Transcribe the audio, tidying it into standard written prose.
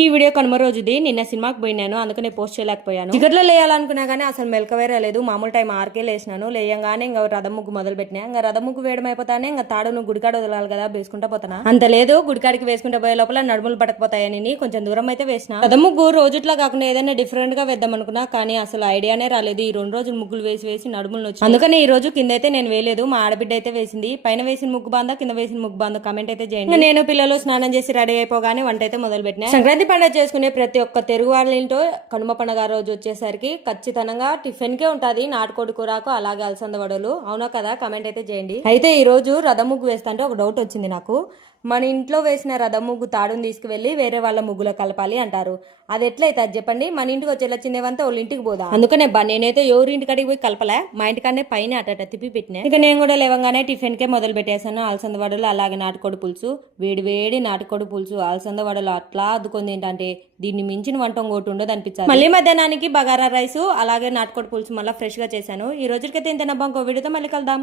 ఈ వీడియో కనుమ రోజుది. నిన్న సినిమాకి పోయినాను, అందుకనే పోస్ట్ చేయలేకపోయాను. టికెట్లో లేయాలనుకున్నా గానీ అసలు మెలకవే రాలేదు. మామూలు టైం 6కే లేసినాను. లేయంగానే ఇంకా రథం ముగ్గు మొదలు పెట్టినా. ఇంకా రథం ముగ్గు వేయడం అయిపోతానే ఇంకా తాడును గుడికాడ వదలాలి కదా, వేసుకుంటా పోతానా. అంత లేదు, గుడికాడికి వేసుకుంటా పోయే లోపల నడుములు పట్టకపోతాయని కొంచెం దూరం అయితే వేసిన. రథం ముగ్గు రోజుట్లా కాకుండా ఏదైనా డిఫరెంట్ గా వేద్దాం అనుకున్నా, కానీ అసలు ఐడియానే రాలేదు. ఈ 2 రోజులు ముగ్గులు వేసి వేసి నడుములు వచ్చి, అందుకని ఈ రోజు కింద అయితే నేను వేయలేదు. మా ఆడబిడ్డ అయితే వేసింది. పైన వేసిన ముగ్గు బాందా, కింద వేసిన ముగ్గు బాందా కామెంట్ అయితే చేయండి. నేను పిల్లలు స్నానం చేసి రెడీ అయిపోగానే వంట అయితే మొదలు పెట్టినా. సంక్రాంతి పండుగ చేసుకునే ప్రతి ఒక్క తెలుగు వాళ్ళ ఇంట్లో కనుమ పండుగ రోజు వచ్చేసరికి ఖచ్చితంగా టిఫిన్ కే ఉంటది నాటుకోడి కూరకు, అలాగే అలసంద వడలు. అవునా కదా, కమెంట్ అయితే చేయండి. అయితే ఈ రోజు రథం ముగ్గు వేస్తా అంటే ఒక డౌట్ వచ్చింది నాకు. మన ఇంట్లో వేసిన రథం ముగ్గు తాడుని తీసుకువెళ్లి వేరే వాళ్ళ ముగ్గులో కలపాలి అంటారు. అది ఎట్లయితే అది చెప్పండి. మన ఇంటికి వచ్చేలా చిన్నవంతా వాళ్ళ ఇంటికి పోదా. అందుకనే నేనైతే ఎవరి ఇంటికాడికి పోయి కలపలే, మా ఇంటికాడనే పైన అట తిప్పి పెట్టినా. ఇక నేను కూడా లేవగానే టిఫిన్ కే మొదలు పెట్టేశాను. అలసంద వడలు అలాగే నాటుకోడి పులుసు, వేడి వేడి నాటుకోడి పులుసు అలసంద వడలు అట్లా అద్దుకుంది. ఏంటంటే దీన్ని మించిన వంట ఇంకోటి ఉండదు అనిపించాలి. మళ్ళీ మధ్యాహ్నానికి బగారా రైస్ అలాగే నాటుకోడి పులుసు మళ్ళీ ఫ్రెష్ గా చేశాను. ఈ రోజుకైతే ఇంత నమ్మకం. వీడియోతో మళ్ళీ కలుద్దాం.